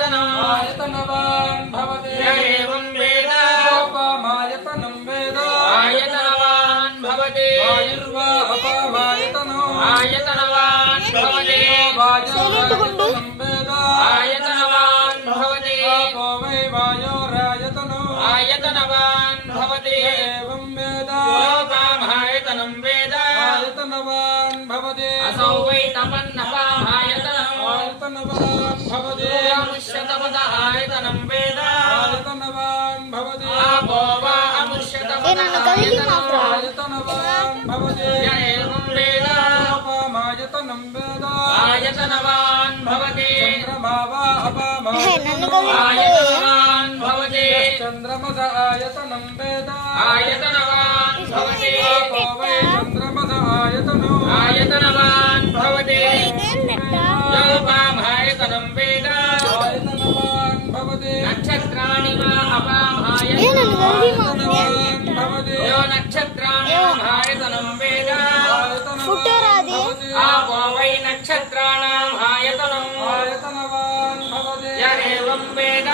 आयतनवान् भवति य एवं वेद अपामायतनं वेद आयतनवान् भवति वायुर्वा अपामायतनो आयतनवान् भवति वायुरायतनं वेद आयतनवान् भवति आपो वै वायोरायतनो आयतनवान् भवति एवं वेद अपामायतनं वेद आयतनवान् भवति असौ वै तपन्नपामायतनम् आयतनवान् भवति अमुष्यतपद आयतनं वेद आयतनवान् भवति आपो वा अमुष्यतपद आयतनवान् भवति य एवं वेद अपामायतनं वेद आयतनवान् भवति चन्द्रमा वा अपामायतनवान् भवति चन्द्रमस आयतनं वेद आयतनवान् भवति आपो वै चन्द्रमस आयतनो आयतनवान् भवति योपामायतनं वेद आयतनवान् भवति नक्षत्राणि वा अपामायतनं भवति यो नक्षत्राणि आयतनं वेद आपो वै नक्षत्राणाम् आयतनम् आयतनवान् भवति य एवं वेद